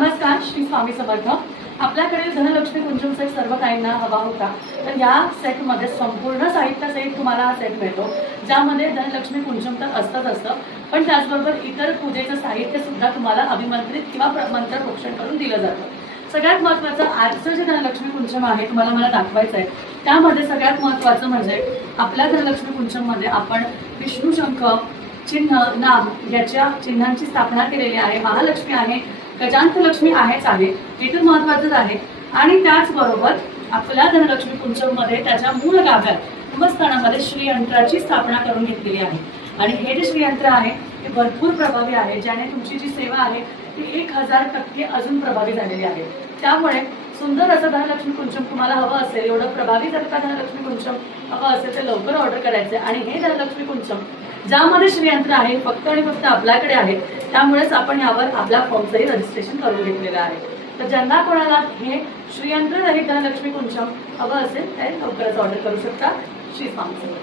नमस्कार, श्री स्वामी समर्थ। आपल्याकडे धनलक्ष्मी कुंजमचा सर्व काहींना हवा होता, तर या सेटमध्ये संपूर्ण साहित्यासहित तुम्हाला हा सेट मिळतो, ज्यामध्ये धनलक्ष्मी कुंजम तर असतं, पण त्याचबरोबर इतर पूजेचं साहित्य सुद्धा तुम्हाला अभिमंत्रित किंवा मंत्रप्रोक्षण करून दिलं जातं। सगळ्यात महत्त्वाचं आजचं जे धनलक्ष्मी कुंजम आहे तुम्हाला मला दाखवायचं आहे, त्यामध्ये सगळ्यात महत्त्वाचं म्हणजे आपल्या धनलक्ष्मी कुंजममध्ये आपण विष्णू शंख चिन्ह नाम याच्या चिन्हांची स्थापना केलेली आहे। महालक्ष्मी आहे, गजांत लक्ष्मी आहेच आहे, हे तर महत्त्वाचंच आहे। आणि त्याचबरोबर आपल्या धनलक्ष्मी कुंजममध्ये त्याच्या मूळ गाभ्यात कुंभस्थानामध्ये श्रीयंत्राची स्थापना करून घेतलेली आहे। आणि हे जे श्रीयंत्र आहे ते भरपूर प्रभावी आहे, ज्याने तुमची जी सेवा आहे ती 1000% अजून प्रभावी झालेली आहे। त्यामुळे सुंदर असं धनलक्ष्मी कुंजम तुम्हाला हवं असेल, एवढं प्रभावी जर का धनलक्ष्मी कुंजम हवं असेल तर लवकर ऑर्डर करायचं। आणि हे धनलक्ष्मी कुंजम ज्यामध्ये श्रीयंत्र आहे फक्त आणि फक्त आपल्याकडे आहे, त्यामुळेच आपण यावर आपल्या फॉर्मचंही रजिस्ट्रेशन करून घेतलेलं आहे। तर ज्यांना कोणाला हे श्रीयंत्र रहित धनलक्ष्मी कुंजम हवं असेल ते लवकरच ऑर्डर करू शकता। श्री स्वामी समर्थ।